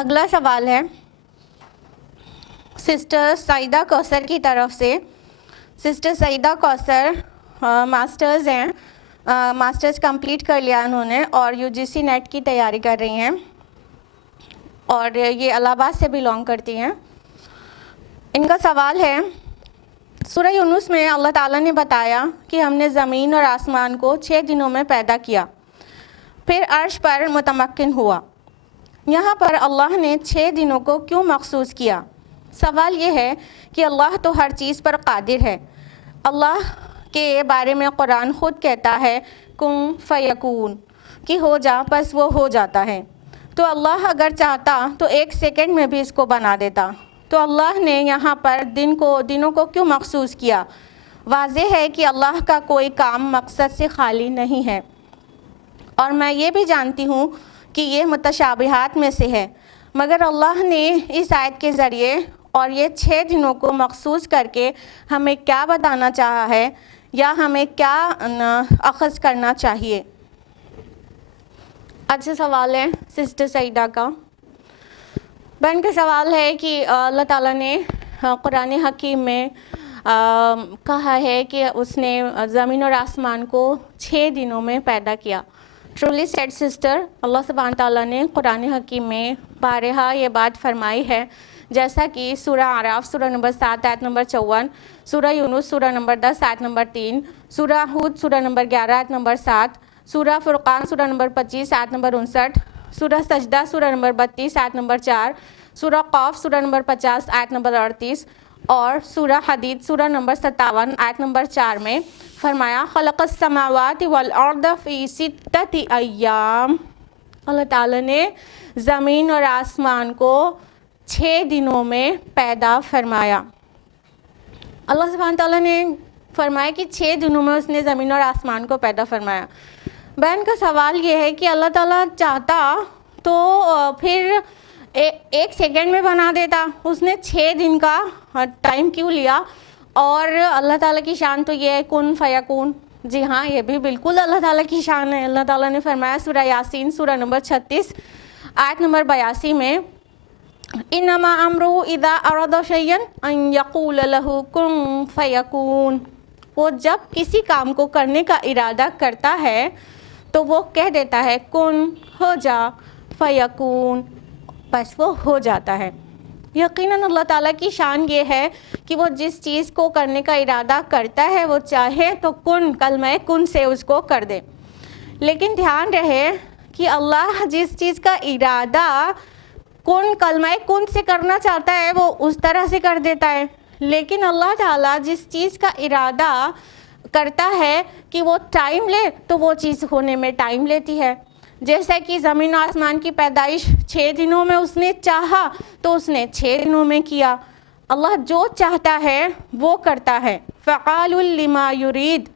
اگلا سوال ہے سسٹر سعیدہ کوثر کی طرف سے۔ سسٹر سعیدہ کوثر ماسٹرز ہیں، ماسٹرز کمپلیٹ کر لیا انہوں نے اور UGC نیٹ کی تیاری کر رہی ہیں اور یہ الہ آباد سے بلانگ کرتی ہیں۔ ان کا سوال ہے سورہ یونس میں اللہ تعالیٰ نے بتایا کہ ہم نے زمین اور آسمان کو 6 دنوں میں پیدا کیا، پھر عرش پر متمکن ہوا۔ یہاں پر اللہ نے 6 دنوں کو کیوں مخصوص کیا؟ سوال یہ ہے کہ اللہ تو ہر چیز پر قادر ہے۔ اللہ کے بارے میں قرآن خود کہتا ہے کن فیکون، کہ ہو جا بس وہ ہو جاتا ہے۔ تو اللہ اگر چاہتا تو 1 سیکنڈ میں بھی اس کو بنا دیتا۔ تو اللہ نے یہاں پر دنوں کو کیوں مخصوص کیا؟ واضح ہے کہ اللہ کا کوئی کام مقصد سے خالی نہیں ہے، اور میں یہ بھی جانتی ہوں کہ یہ متشابہات میں سے ہے، مگر اللہ نے اس آیت کے ذریعے اور یہ 6 دنوں کو مخصوص کر کے ہمیں کیا بتانا چاہا ہے یا ہمیں کیا اخذ کرنا چاہیے؟ اچھا سوال ہے سسٹر سعیدہ کا۔ بہن کا سوال ہے کہ اللہ تعالیٰ نے قرآن حکیم میں کہا ہے کہ اس نے زمین اور آسمان کو 6 دنوں میں پیدا کیا۔ ٹرولی سیڈ سسٹر، اللہ سبحانہ تعالیٰ نے قرآن حکیم میں بارہا یہ بات فرمائی ہے، جیسا کہ سورہ اعراف سورہ نمبر 7 آیت نمبر 54، سورہ یونس سورہ نمبر 10 آیت نمبر 3، سورہ ہود سورہ نمبر 11 آیت نمبر 7، سورہ فرقان سورہ نمبر 25 آیت نمبر 59، سورہ سجدہ سورہ نمبر 32 آیت نمبر 4، سورہ قاف سورہ نمبر 50 آیت نمبر 38 اور سورہ حدید سورہ نمبر 57 آیت نمبر 4 میں فرمایا خلق السماوات والارض فی 6 ایام۔ اللہ تعالیٰ نے زمین اور آسمان کو 6 دنوں میں پیدا فرمایا۔ اللہ سبحانہ تعالیٰ نے فرمایا کہ 6 دنوں میں اس نے زمین اور آسمان کو پیدا فرمایا۔ بہن کا سوال یہ ہے کہ اللہ تعالیٰ چاہتا تو پھر 1 سیکنڈ میں بنا دیتا، اس نے 6 دن کا ٹائم کیوں لیا؟ اور اللہ تعالیٰ کی شان تو یہ ہے کن فیکون۔ جی ہاں، یہ بھی بالکل اللہ تعالیٰ کی شان ہے۔ اللہ تعالیٰ نے فرمایا سورہ یاسین سورہ نمبر 36 آیت نمبر 82 میں انما امرہ اذا اراد شیئا ان یقول لہ کن فیکون۔ وہ جب کسی کام کو کرنے کا ارادہ کرتا ہے تو وہ کہہ دیتا ہے کن، ہو جا، فیکون، بس وہ ہو جاتا ہے۔ یقیناً اللہ تعالیٰ کی شان یہ ہے کہ وہ جس چیز کو کرنے کا ارادہ کرتا ہے وہ چاہے تو کن، کلمہ کن سے اس کو کر دے۔ لیکن دھیان رہے کہ اللہ جس چیز کا ارادہ کن، کلمہ کن سے کرنا چاہتا ہے وہ اس طرح سے کر دیتا ہے، لیکن اللہ تعالیٰ جس چیز کا ارادہ کرتا ہے کہ وہ ٹائم لے تو وہ چیز ہونے میں ٹائم لیتی ہے۔ جیسا کہ زمین و آسمان کی پیدائش 6 دنوں میں اس نے چاہا تو اس نے 6 دنوں میں کیا۔ اللہ جو چاہتا ہے وہ کرتا ہے، فعال لما یرید،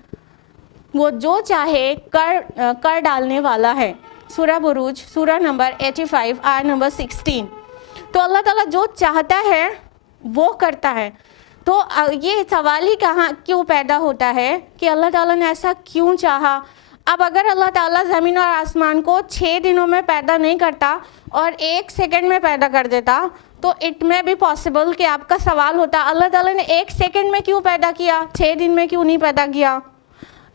وہ جو چاہے کر ڈالنے والا ہے۔ سورہ بروج سورہ نمبر 85 آیت نمبر 16۔ تو اللہ تعالیٰ جو چاہتا ہے وہ کرتا ہے۔ تو یہ سوال ہی کیوں پیدا ہوتا ہے کہ اللہ تعالیٰ نے ایسا کیوں چاہا؟ اب اگر اللہ تعالیٰ زمین اور آسمان کو 6 دنوں میں پیدا نہیں کرتا اور 1 سیکنڈ میں پیدا کر دیتا تو اٹ میں بھی پاسبل کہ آپ کا سوال ہوتا اللہ تعالیٰ نے 1 سیکنڈ میں کیوں پیدا کیا، 6 دن میں کیوں نہیں پیدا کیا؟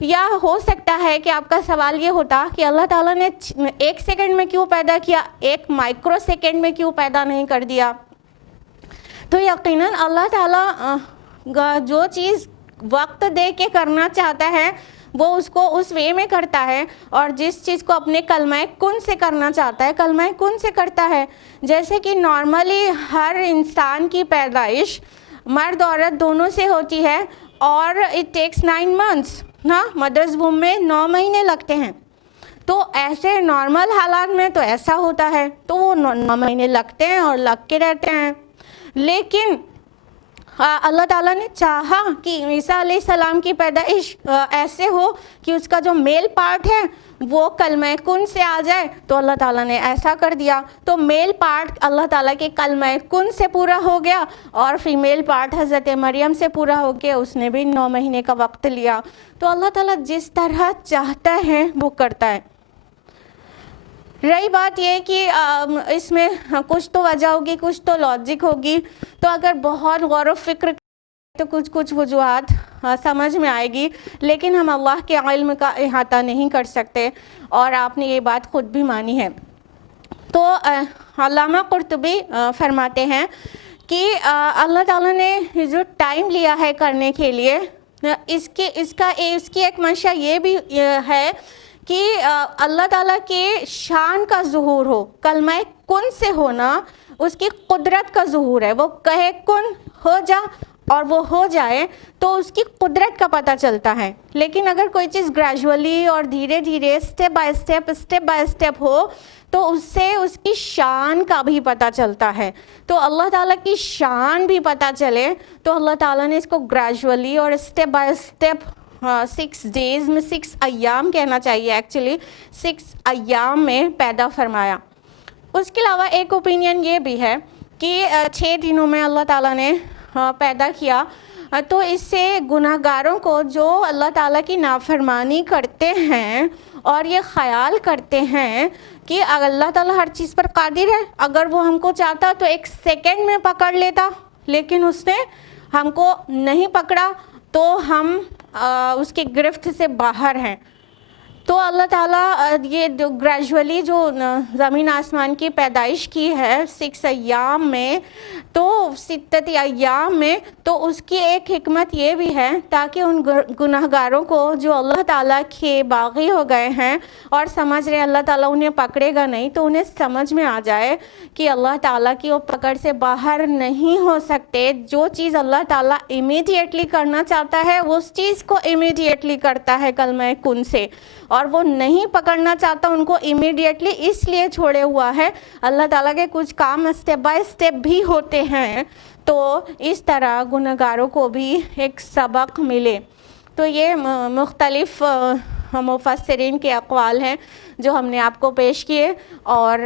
یا ہو سکتا ہے کہ آپ کا سوال یہ ہوتا کہ اللہ تعالیٰ نے 1 سیکنڈ میں کیوں پیدا کیا، 1 مائکرو سیکنڈ میں کیوں پیدا نہیں کر دیا؟ تو یقیناً اللہ تعالیٰ جو چیز وقت دے کے کرنا چاہتا ہے وہ اس کو اس وے میں کرتا ہے، اور جس چیز کو اپنے کلمہ کن سے کرنا چاہتا ہے کلمہ کن سے کرتا ہے۔ جیسے کہ نارملی ہر انسان کی پیدائش مرد عورت دونوں سے ہوتی ہے اور اٹ ٹیکس 9 months نا، مدرز ووم میں 9 مہینے لگتے ہیں۔ تو ایسے نارمل حالات میں تو ایسا ہوتا ہے، تو وہ 9 مہینے لگتے ہیں اور لگ کے رہتے ہیں۔ لیکن اللہ تعالیٰ نے چاہا کہ عیسیٰ علیہ السلام کی پیدائش ایسے ہو کہ اس کا جو میل پارٹ ہے وہ کلمہ کن سے آ جائے، تو اللہ تعالیٰ نے ایسا کر دیا۔ تو میل پارٹ اللہ تعالیٰ کے کلمہ کن سے پورا ہو گیا اور فیمیل پارٹ حضرت مریم سے پورا ہو کے اس نے بھی 9 مہینے کا وقت لیا۔ تو اللہ تعالیٰ جس طرح چاہتا ہے وہ کرتا ہے۔ رہی بات یہ کہ اس میں کچھ تو وجہ ہوگی، کچھ تو لاجک ہوگی، تو اگر بہت غور و فکر تو کچھ وجوہات سمجھ میں آئے گی، لیکن ہم اللہ کے علم کا احاطہ نہیں کر سکتے، اور آپ نے یہ بات خود بھی مانی ہے۔ تو علامہ قرطبی فرماتے ہیں کہ اللہ تعالیٰ نے جو ٹائم لیا ہے کرنے کے لیے، اس کی ایک منشا یہ بھی ہے کہ اللہ تعالیٰ کے شان کا ظہور ہو، کلمہ کن سے ہونا اس کی قدرت کا ظہور ہے۔ وہ کہے کن ہو جا اور وہ ہو جائے تو اس کی قدرت کا پتہ چلتا ہے، لیکن اگر کوئی چیز گریجولی اور دھیرے دھیرے اسٹیپ بائی اسٹیپ ہو تو اس سے اس کی شان کا بھی پتہ چلتا ہے۔ تو اللہ تعالیٰ کی شان بھی پتہ چلے تو اللہ تعالیٰ نے اس کو گریجولی اور اسٹیپ بائی اسٹیپ 6 days میں 6 ایام کہنا چاہیے ایکچولی 6 ایام میں پیدا فرمایا۔ اس کے علاوہ ایک اوپینین یہ بھی ہے کہ 6 دنوں میں اللہ تعالیٰ نے پیدا کیا، تو اس سے گناہ گاروں کو جو اللہ تعالیٰ کی نافرمانی کرتے ہیں اور یہ خیال کرتے ہیں کہ اللہ تعالیٰ ہر چیز پر قادر ہے، اگر وہ ہم کو چاہتا تو 1 سیکنڈ میں پکڑ لیتا، لیکن اس نے ہم کو نہیں پکڑا تو ہم اس کی گرفت سے باہر ہیں۔ تو اللہ تعالیٰ یہ گریجولی جو زمین آسمان کی پیدائش کی ہے 6 ایام میں، تو 6 ایام میں، تو اس کی ایک حکمت یہ بھی ہے تاکہ ان گناہ گاروں کو جو اللہ تعالیٰ کے باغی ہو گئے ہیں اور سمجھ رہے اللہ تعالیٰ انہیں پکڑے گا نہیں، تو انہیں سمجھ میں آ جائے کہ اللہ تعالیٰ کی وہ پکڑ سے باہر نہیں ہو سکتے۔ جو چیز اللہ تعالیٰ امیڈیٹلی کرنا چاہتا ہے اس چیز کو امیڈیٹلی کرتا ہے کلمہ کن سے، اور وہ نہیں پکڑنا چاہتا ان کو امیڈیٹلی اس لیے چھوڑے ہوا ہے۔ اللہ تعالیٰ کے کچھ کام اسٹیپ بائی اسٹیپ بھی ہوتے ہیں، تو اس طرح گناہ گاروں کو بھی ایک سبق ملے۔ تو یہ مختلف مفسرین کے اقوال ہیں جو ہم نے آپ کو پیش کیے، اور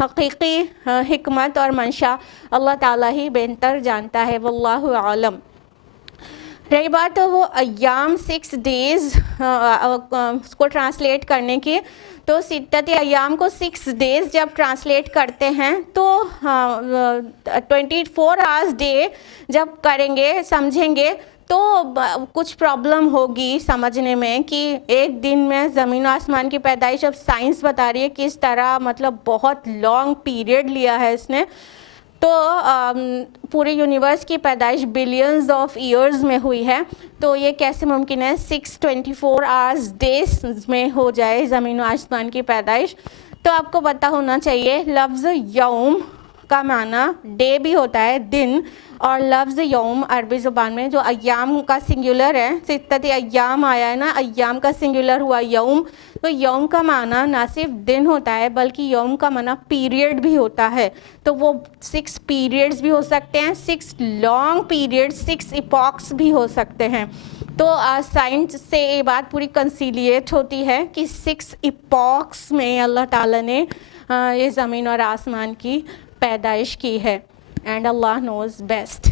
حقیقی حکمت اور منشا اللہ تعالیٰ ہی بہتر جانتا ہے، واللہ عالم۔ رہی بات وہ ایام 6 days اس کو ٹرانسلیٹ کرنے کی، تو 6 ایام کو 6 days جب ٹرانسلیٹ کرتے ہیں تو 24 hours ڈے جب کریں گے سمجھیں گے تو کچھ پرابلم ہوگی سمجھنے میں کہ ایک دن میں زمین و آسمان کی پیدائش، اب سائنس بتا رہی ہے کس طرح، مطلب بہت لانگ پیریڈ لیا ہے اس نے، تو پورے یونیورس کی پیدائش بلینز آف ایئرز میں ہوئی ہے، تو یہ کیسے ممکن ہے 24 hours ڈیز میں ہو جائے زمین و آسمان کی پیدائش؟ تو آپ کو پتہ ہونا چاہیے لفظ یوم کا معنی ڈے بھی ہوتا ہے، دن، اور لفظ یوم عربی زبان میں جو ایام کا سنگولر ہے، 6 ایام آیا ہے نا، ایام کا سنگولر ہوا یوم، تو یوم کا معنی نہ صرف دن ہوتا ہے بلکہ یوم کا معنی پیریڈ بھی ہوتا ہے، تو وہ 6 پیریڈز بھی ہو سکتے ہیں، 6 لانگ پیریڈ، 6 ایپاکس بھی ہو سکتے ہیں۔ تو سائنس سے یہ بات پوری کنسیلیٹ ہوتی ہے کہ 6 ایپاکس میں اللہ تعالیٰ نے یہ زمین اور آسمان کی پیدائش کی ہے، اینڈ اللہ نوز بیسٹ۔